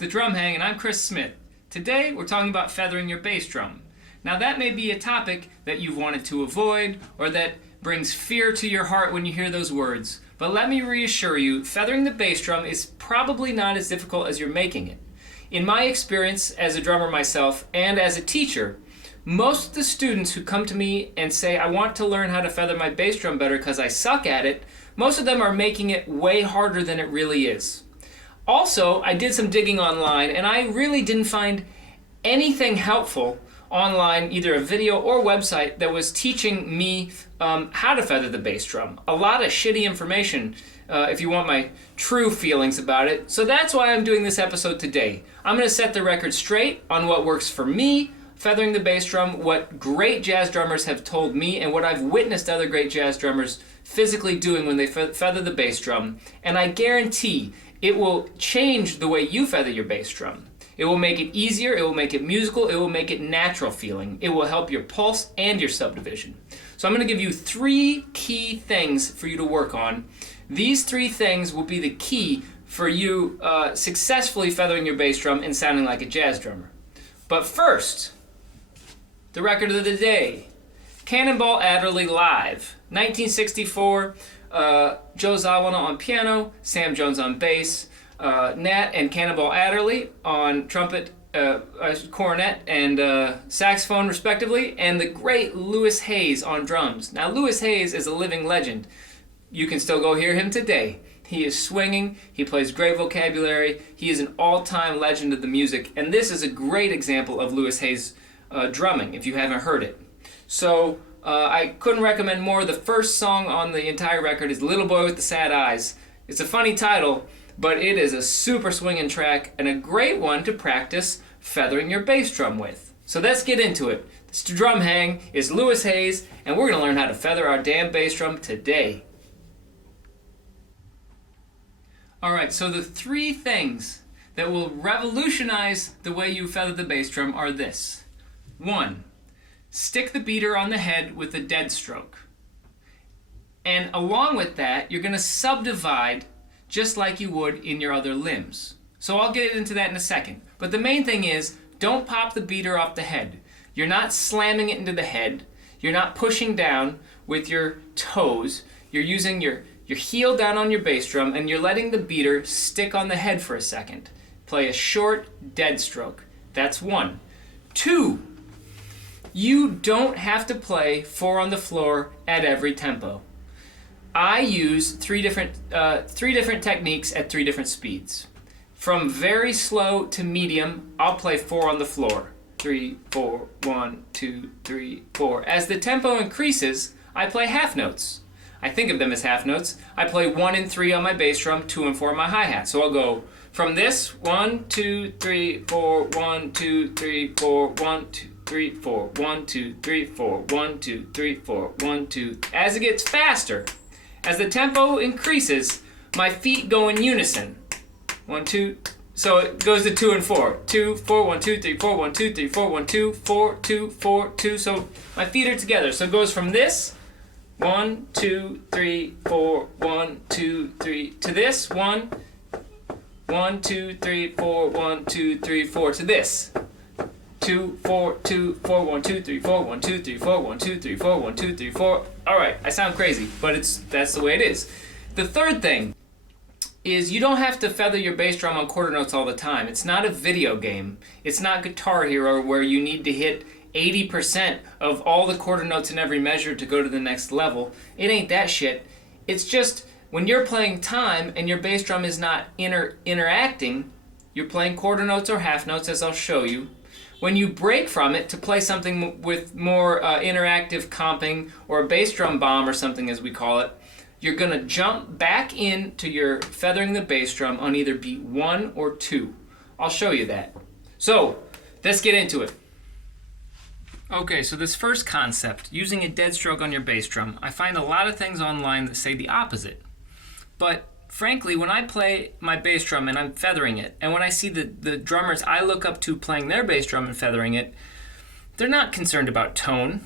the Drum Hang, and I'm Chris Smith. Today, we're talking about feathering your bass drum. Now, that may be a topic that you've wanted to avoid, or that brings fear to your heart when you hear those words. But let me reassure you, feathering the bass drum is probably not as difficult as you're making it. In my experience as a drummer myself, and as a teacher, most of the students who come to me and say, I want to learn how to feather my bass drum better because I suck at it, most of them are making it way harder than it really is. Also, I did some digging online, and I really didn't find anything helpful online, either a video or website, that was teaching me how to feather the bass drum. A lot of shitty information, if you want my true feelings about it. So that's why I'm doing this episode today. I'm going to set the record straight on what works for me feathering the bass drum, what great jazz drummers have told me, and what I've witnessed other great jazz drummers physically doing when they feather the bass drum. And I guarantee it will change the way you feather your bass drum. It will make it easier, it will make it musical, it will make it natural feeling. It will help your pulse and your subdivision. So I'm going to give you 3 key things for you to work on. These 3 things will be the key for you successfully feathering your bass drum and sounding like a jazz drummer. But first, the record of the day. Cannonball Adderley Live, 1964. Joe Zawinul on piano, Sam Jones on bass, Nat and Cannonball Adderley on trumpet, cornet, and saxophone respectively, and the great Louis Hayes on drums. Now, Louis Hayes is a living legend. You can still go hear him today. He is swinging, he plays great vocabulary, he is an all-time legend of the music, and this is a great example of Louis Hayes' drumming, if you haven't heard it. So, I couldn't recommend more. The first song on the entire record is Little Boy with the Sad Eyes. It's a funny title, but it is a super swinging track and a great one to practice feathering your bass drum with. So let's get into it. This Drum Hang is Louis Hayes, and we're going to learn how to feather our damn bass drum today. Alright, so the 3 things that will revolutionize the way you feather the bass drum are this. 1. Stick the beater on the head with a dead stroke. And along with that, you're going to subdivide just like you would in your other limbs. So I'll get into that in a second. But the main thing is, don't pop the beater off the head. You're not slamming it into the head. You're not pushing down with your toes. You're using your heel down on your bass drum, and you're letting the beater stick on the head for a second. Play a short, dead stroke. That's 1. 2. You don't have to play 4 on the floor at every tempo. I use 3 different techniques at 3 different speeds. From very slow to medium, I'll play 4 on the floor. 3, 4, 1, 2, 3, 4. As the tempo increases, I play half notes. I think of them as half notes. I play 1 and 3 on my bass drum, 2 and 4 on my hi-hat. So I'll go from this 1, 2, 3, 4, 1, 2, 3, 4, 1, 2, 3, 4, 1, 2, 3, 4, 1, 2, 3, 4, 1, 2. As it gets faster, as the tempo increases, my feet go in unison. 1, 2. So it goes to 2 and 4. 2, 4, 1, 2, 3, 4, 1, 2, 3, 4, 1, 2, 4, 2, 4, 2. So my feet are together. So it goes from this 1, 2, 3, 4, 1, 2, 3 to this 1, 1, 2, 3, 4, 1, 2, 3, 4 to this 2, 4, 2, 4, 1, 2, 3, 4, 1, 2, 3, 4, 1, 2, 3, 4, 1, 2, 3, 4. All right, I sound crazy, but that's the way it is. The third thing is you don't have to feather your bass drum on quarter notes all the time. It's not a video game. It's not Guitar Hero where you need to hit 80% of all the quarter notes in every measure to go to the next level. It ain't that shit. It's just when you're playing time and your bass drum is not interacting, you're playing quarter notes or half notes, as I'll show you. When you break from it to play something with more interactive comping, or a bass drum bomb or something as we call it, you're going to jump back into your feathering the bass drum on either beat 1 or 2. I'll show you that. So, let's get into it. Okay, so this first concept, using a dead stroke on your bass drum, I find a lot of things online that say the opposite. But frankly, when I play my bass drum and I'm feathering it, and when I see the drummers I look up to playing their bass drum and feathering it, they're not concerned about tone.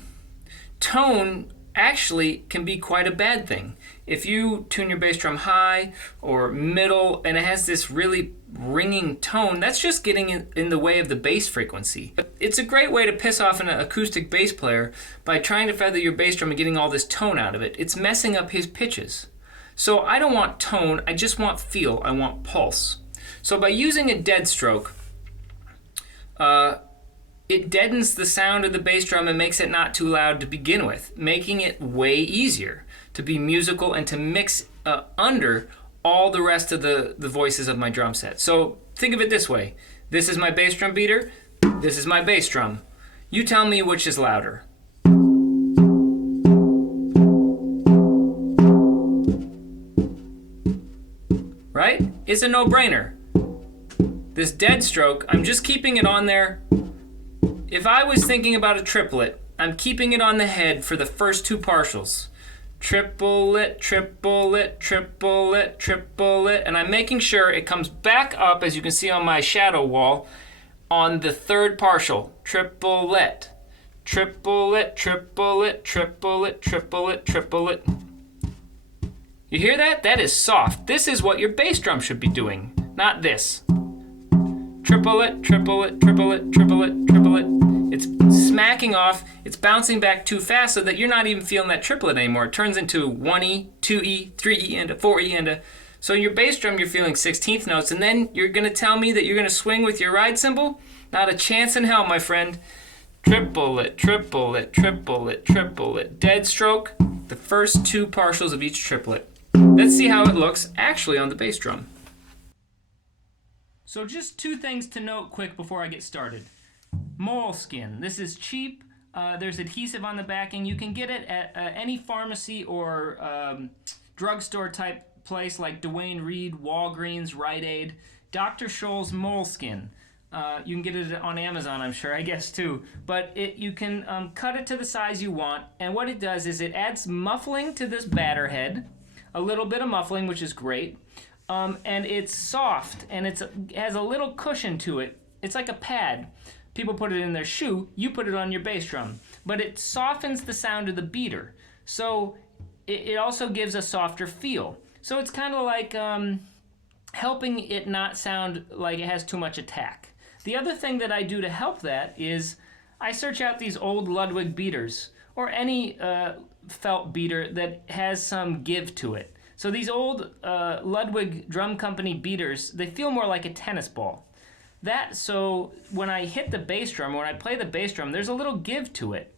Tone actually can be quite a bad thing. If you tune your bass drum high or middle and it has this really ringing tone, that's just getting in the way of the bass frequency. But it's a great way to piss off an acoustic bass player by trying to feather your bass drum and getting all this tone out of it. It's messing up his pitches. So I don't want tone, I just want feel, I want pulse. So by using a dead stroke, it deadens the sound of the bass drum and makes it not too loud to begin with, making it way easier to be musical and to mix under all the rest of the voices of my drum set. So think of it this way. This is my bass drum beater. This is my bass drum. You tell me which is louder. Right? It's a no-brainer. This dead stroke, I'm just keeping it on there. If I was thinking about a triplet, I'm keeping it on the head for the first two partials. Triplet, triplet, triplet, triplet, and I'm making sure it comes back up, as you can see on my shadow wall, on the third partial. Triplet, triplet, triplet, triplet, triplet, triplet. You hear that? That is soft. This is what your bass drum should be doing, not this. Triplet, triplet, triplet, triplet, triplet. It's smacking off, it's bouncing back too fast so that you're not even feeling that triplet anymore. It turns into 1E, 2E, 3E, and a 4E, and a... So in your bass drum, you're feeling 16th notes, and then you're going to tell me that you're going to swing with your ride cymbal? Not a chance in hell, my friend. Triplet, triplet, triplet, triplet. Dead stroke, the first two partials of each triplet. Let's see how it looks actually on the bass drum. So just two things to note quick before I get started. Moleskin. This is cheap. There's adhesive on the backing. You can get it at any pharmacy or drugstore type place like Duane Reade, Walgreens, Rite Aid. Dr. Scholl's Moleskin. You can get it on Amazon, I'm sure, I guess, too. But you can cut it to the size you want. And what it does is it adds muffling to this batter head. A little bit of muffling, which is great. And it's soft, and it has a little cushion to it. It's like a pad. People put it in their shoe, you put it on your bass drum. But it softens the sound of the beater. So it also gives a softer feel. So it's kind of like helping it not sound like it has too much attack. The other thing that I do to help that is I search out these old Ludwig beaters, or any felt beater that has some give to it. So these old Ludwig Drum Company beaters, they feel more like a tennis ball. So when I hit the bass drum, when I play the bass drum, there's a little give to it.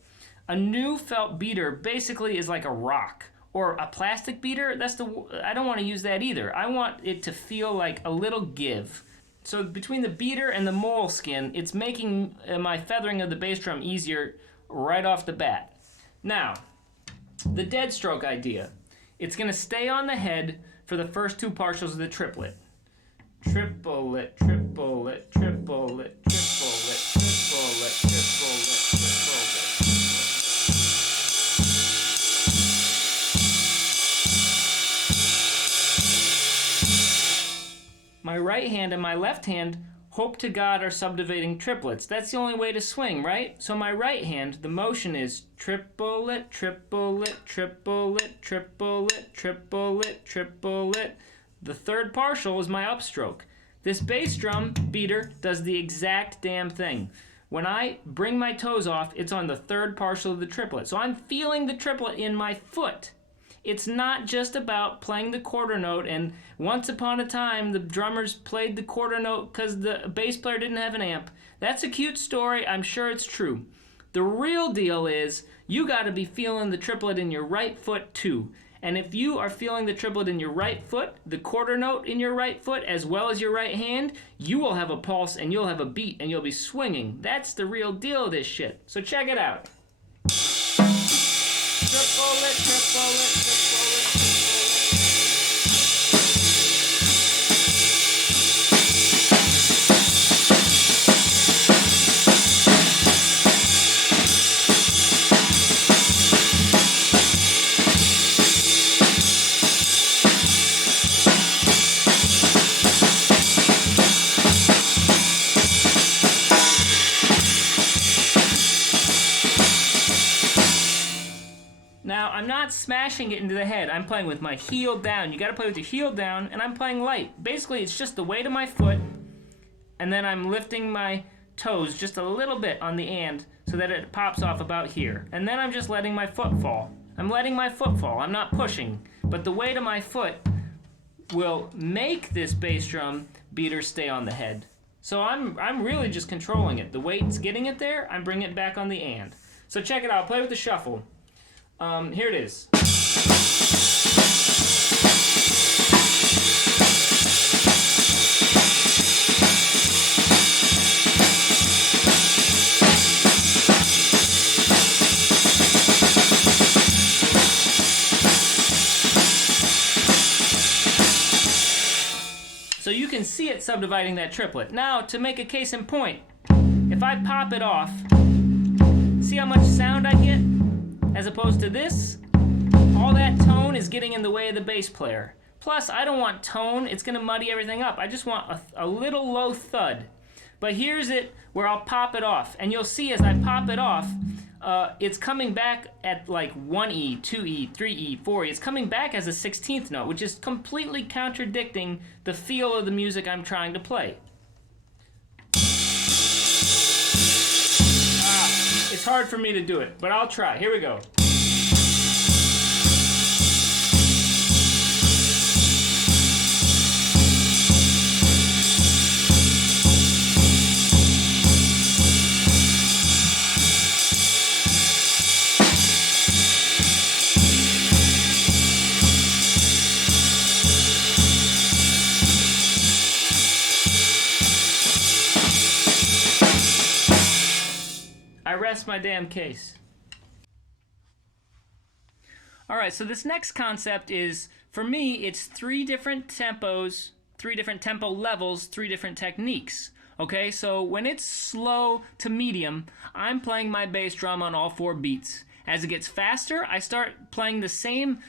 A new felt beater basically is like a rock, or a plastic beater. I don't want to use that either. I want it to feel like a little give. So between the beater and the moleskin, it's making my feathering of the bass drum easier right off the bat. Now, the dead stroke idea. It's going to stay on the head for the first two partials of the triplet. Triplet, triplet, triplet, triplet, triplet, triplet, triplet, triplet. My right hand and my left hand, hope to God, are subdividing triplets. That's the only way to swing, right? So my right hand, the motion is triplet, triplet, triplet, triplet, triplet, triplet. The third partial is my upstroke. This bass drum beater does the exact damn thing. When I bring my toes off, it's on the third partial of the triplet. So I'm feeling the triplet in my foot. It's not just about playing the quarter note, and once upon a time the drummers played the quarter note because the bass player didn't have an amp. That's a cute story, I'm sure it's true. The real deal is you got to be feeling the triplet in your right foot too. And if you are feeling the triplet in your right foot, the quarter note in your right foot, as well as your right hand, you will have a pulse and you'll have a beat and you'll be swinging. That's the real deal of this shit. So check it out. Triplet, triplet, triplet, triplet. Now, I'm not smashing it into the head. I'm playing with my heel down. You got to play with your heel down, and I'm playing light. Basically, it's just the weight of my foot, and then I'm lifting my toes just a little bit on the and so that it pops off about here. And then I'm just letting my foot fall. I'm letting my foot fall. I'm not pushing. But the weight of my foot will make this bass drum beater stay on the head. So I'm really just controlling it. The weight's getting it there. I'm bringing it back on the and. So check it out. I'll play with the shuffle. Here it is. So you can see it subdividing that triplet. Now, to make a case in point, if I pop it off, see how much sound I get? As opposed to this, all that tone is getting in the way of the bass player. Plus, I don't want tone. It's going to muddy everything up. I just want a little low thud. But here's it where I'll pop it off. And you'll see as I pop it off, it's coming back at like 1E, 2E, 3E, 4E. It's coming back as a 16th note, which is completely contradicting the feel of the music I'm trying to play. It's hard for me to do it, but I'll try. Here we go. I rest my damn case. Alright, so this next concept is, for me, it's 3 different tempos, 3 different tempo levels, 3 different techniques. Okay, so when it's slow to medium, I'm playing my bass drum on all 4 beats. As it gets faster, I start playing the same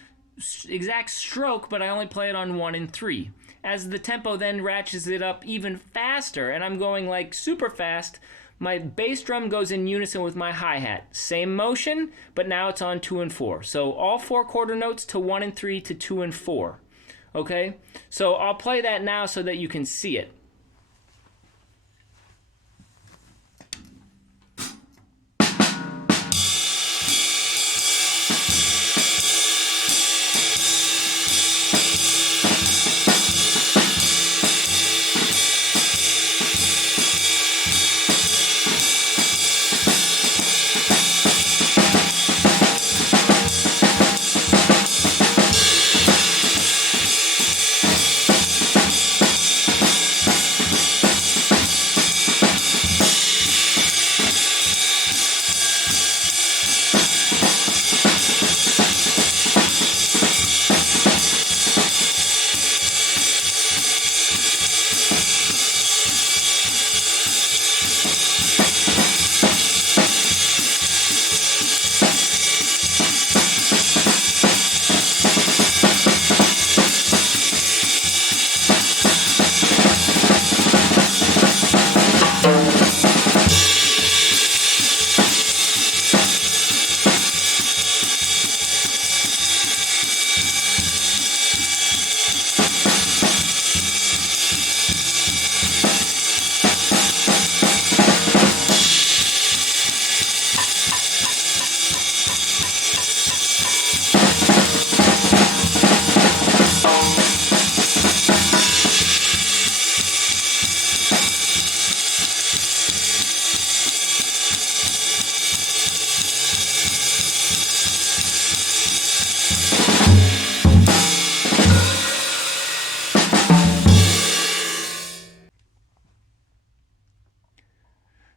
exact stroke, but I only play it on 1 and 3. As the tempo then ratchets it up even faster, and I'm going like super fast, my bass drum goes in unison with my hi-hat. Same motion, but now it's on 2 and 4. So all 4 quarter notes to 1 and 3 to 2 and 4. Okay? So I'll play that now so that you can see it.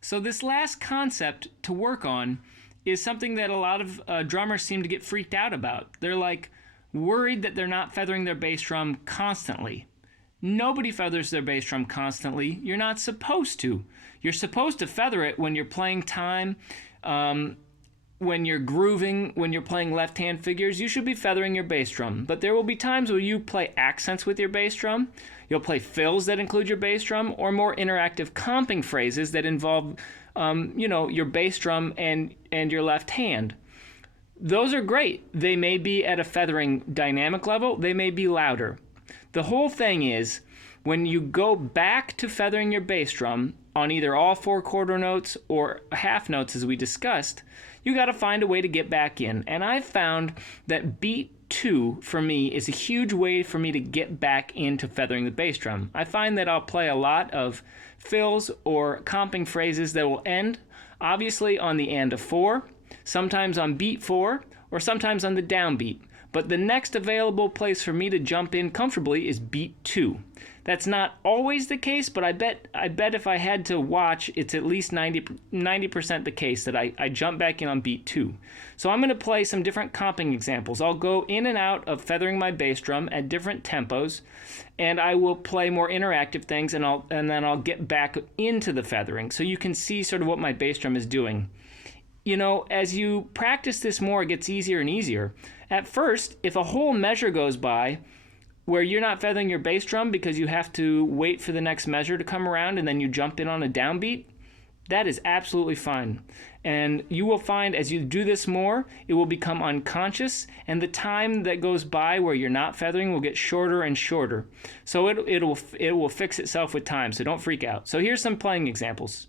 So this last concept to work on is something that a lot of drummers seem to get freaked out about. They're like worried that they're not feathering their bass drum constantly. Nobody feathers their bass drum constantly. You're not supposed to. You're supposed to feather it when you're playing time, when you're grooving, when you're playing left-hand figures. You should be feathering your bass drum. But there will be times where you play accents with your bass drum. You'll play fills that include your bass drum, or more interactive comping phrases that involve, your bass drum and your left hand. those are great. They may be at a feathering dynamic level, they may be louder. The whole thing is, when you go back to feathering your bass drum on either all 4 quarter notes or half notes as we discussed, you got to find a way to get back in. And I've found that beat 2 for me is a huge way for me to get back into feathering the bass drum. I find that I'll play a lot of fills or comping phrases that will end obviously on the and of 4, sometimes on beat 4, or sometimes on the downbeat. But the next available place for me to jump in comfortably is beat 2. That's not always the case, but I bet if I had to watch, it's at least 90% the case that I jump back in on beat 2. So I'm going to play some different comping examples. I'll go in and out of feathering my bass drum at different tempos, and I will play more interactive things, and then I'll get back into the feathering so you can see sort of what my bass drum is doing. You know, as you practice this more, it gets easier and easier. At first, if a whole measure goes by where you're not feathering your bass drum because you have to wait for the next measure to come around and then you jump in on a downbeat, that is absolutely fine. And you will find as you do this more, it will become unconscious, and the time that goes by where you're not feathering will get shorter and shorter. So it will fix itself with time, so don't freak out. So here's some playing examples.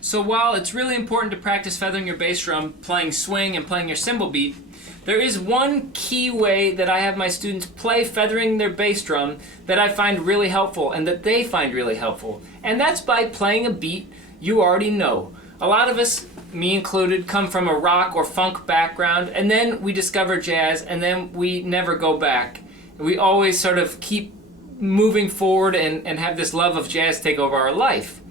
So while it's really important to practice feathering your bass drum, playing swing, and playing your cymbal beat, there is one key way that I have my students play feathering their bass drum that I find really helpful and that they find really helpful. And that's by playing a beat you already know. A lot of us, me included, come from a rock or funk background, and then we discover jazz, and then we never go back. We always sort of keep moving forward and have this love of jazz take over our life.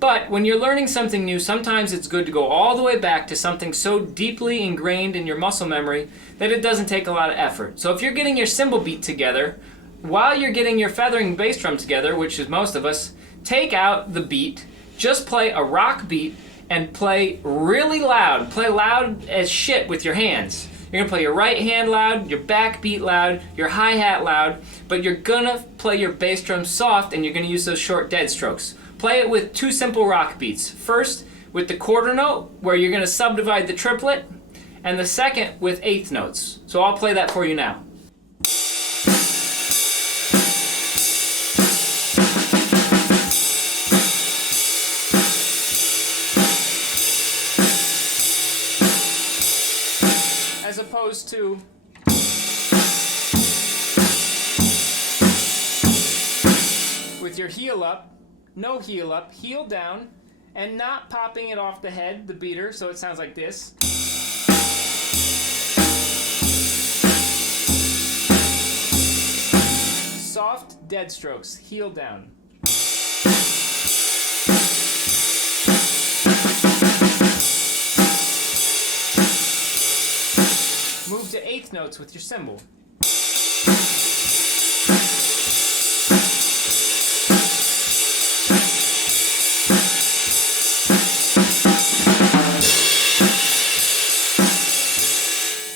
But when you're learning something new, sometimes it's good to go all the way back to something so deeply ingrained in your muscle memory that it doesn't take a lot of effort. So if you're getting your cymbal beat together, while you're getting your feathering bass drum together, which is most of us, take out the beat, just play a rock beat, and play really loud. Play loud as shit with your hands. You're going to play your right hand loud, your back beat loud, your hi-hat loud, but you're going to play your bass drum soft, and you're going to use those short dead strokes. Play it with 2 simple rock beats. First, with the quarter note, where you're going to subdivide the triplet, and the second with eighth notes. So I'll play that for you now. As opposed to with your heel up, no heel up, heel down, and not popping it off the head, the beater, so it sounds like this. Soft dead strokes, heel down. Move to eighth notes with your cymbal.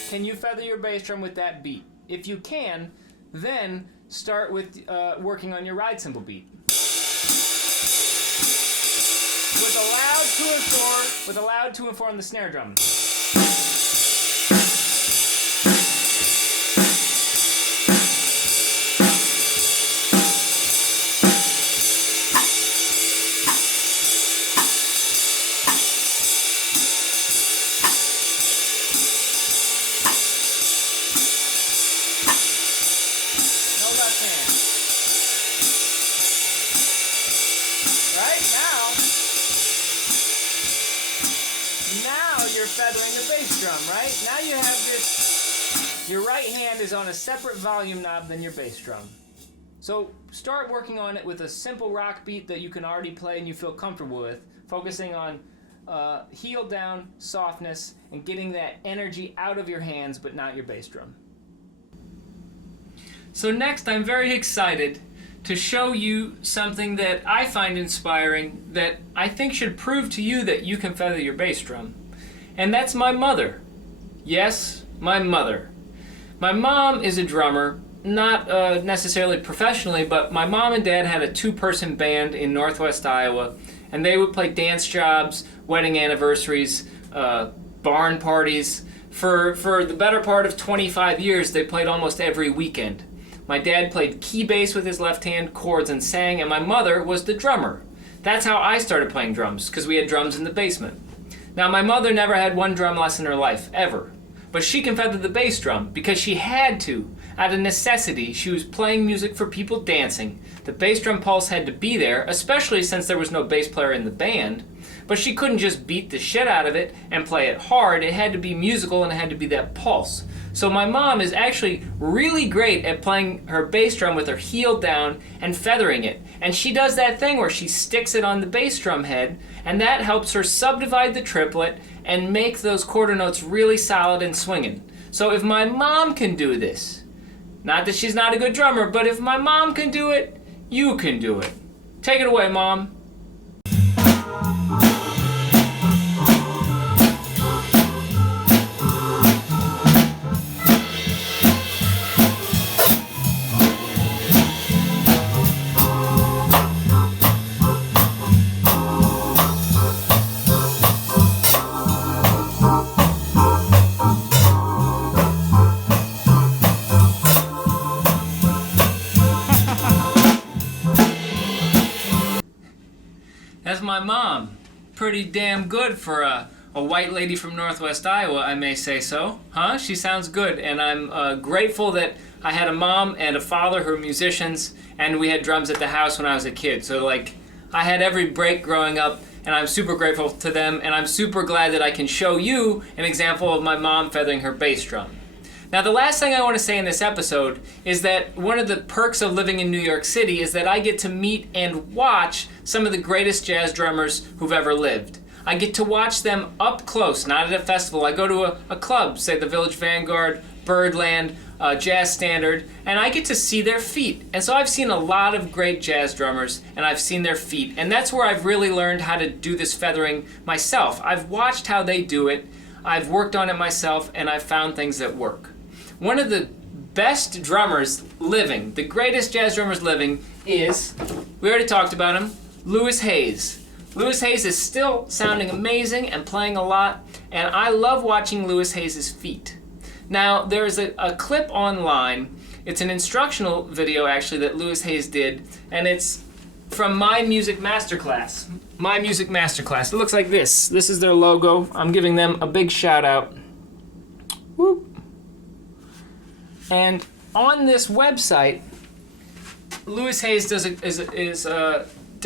Can you feather your bass drum with that beat? If you can, then start with working on your ride cymbal beat. With a loud 2 and 4 on the snare drum. You're feathering the bass drum, right? Now you have this, your right hand is on a separate volume knob than your bass drum. So start working on it with a simple rock beat that you can already play and you feel comfortable with, focusing on heel down, softness, and getting that energy out of your hands but not your bass drum. So next, I'm very excited to show you something that I find inspiring that I think should prove to you that you can feather your bass drum. And that's my mother. Yes, my mother. My mom is a drummer, not necessarily professionally, but my mom and dad had a 2-person band in Northwest Iowa, and they would play dance jobs, wedding anniversaries, barn parties. For the better part of 25 years, they played almost every weekend. My dad played key bass with his left hand, chords, and sang, and my mother was the drummer. That's how I started playing drums, because we had drums in the basement. Now, my mother never had one drum lesson in her life, ever. But she can feather the bass drum because she had to. Out of necessity, she was playing music for people dancing. The bass drum pulse had to be there, especially since there was no bass player in the band. But she couldn't just beat the shit out of it and play it hard. It had to be musical and it had to be that pulse. So my mom is actually really great at playing her bass drum with her heel down and feathering it. And she does that thing where she sticks it on the bass drum head, and that helps her subdivide the triplet and make those quarter notes really solid and swinging. So if my mom can do this, not that she's not a good drummer, but if my mom can do it, you can do it. Take it away, Mom. That's my mom. Pretty damn good for a white lady from Northwest Iowa, I may say so. Huh? She sounds good, and I'm grateful that I had a mom and a father who were musicians, and we had drums at the house when I was a kid. So, like, I had every break growing up, and I'm super grateful to them, and I'm super glad that I can show you an example of my mom feathering her bass drum. Now, the last thing I want to say in this episode is that one of the perks of living in New York City is that I get to meet and watch some of the greatest jazz drummers who've ever lived. I get to watch them up close, not at a festival. I go to a club, say the Village Vanguard, Birdland, Jazz Standard, and I get to see their feet. And so I've seen a lot of great jazz drummers, and I've seen their feet. And that's where I've really learned how to do this feathering myself. I've watched how they do it, I've worked on it myself, and I've found things that work. One of the best drummers living, the greatest jazz drummers living, is, we already talked about him, Louis Hayes. Louis Hayes is still sounding amazing and playing a lot, and I love watching Louis Hayes' feet. Now, there's a clip online, it's an instructional video actually that Louis Hayes did, and it's from My Music Masterclass. My Music Masterclass. It looks like this. This is their logo. I'm giving them a big shout out. Whoop.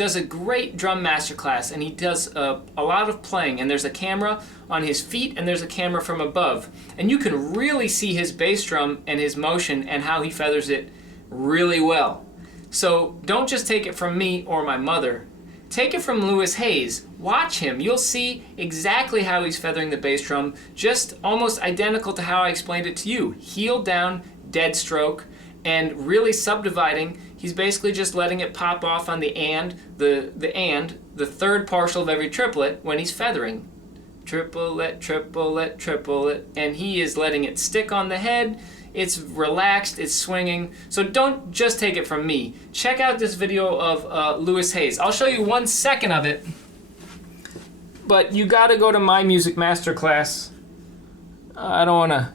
does does a great drum masterclass, and he does a lot of playing, and there's a camera on his feet and there's a camera from above, and you can really see his bass drum and his motion and how he feathers it really well. So don't just take it from me or my mother. Take it from Louis Hayes. Watch him. You'll see exactly how he's feathering the bass drum, just almost identical to how I explained it to you. Heel down, dead stroke, and really subdividing. He's basically just letting it pop off on the the third partial of every triplet when he's feathering. Triplet, triplet, triplet, and he is letting it stick on the head. It's relaxed, it's swinging. So don't just take it from me. Check out this video of Louis Hayes. I'll show you 1 second of it, but you gotta go to My Music Masterclass. I don't wanna,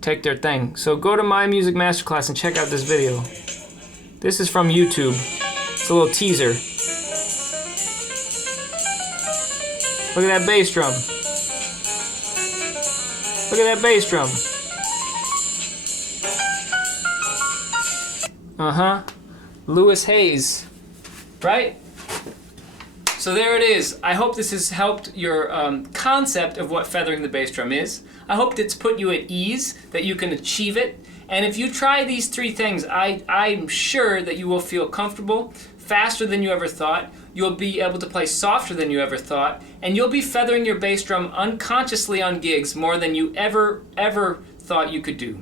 take their thing. So go to My Music Masterclass and check out this video. This is from YouTube. It's a little teaser. Look at that bass drum. Look at that bass drum. Louis Hayes. Right? So there it is. I hope this has helped your concept of what feathering the bass drum is. I hope it's put you at ease, that you can achieve it. And if you try these 3 things, I'm sure that you will feel comfortable, faster than you ever thought. You'll be able to play softer than you ever thought. And you'll be feathering your bass drum unconsciously on gigs more than you ever thought you could do.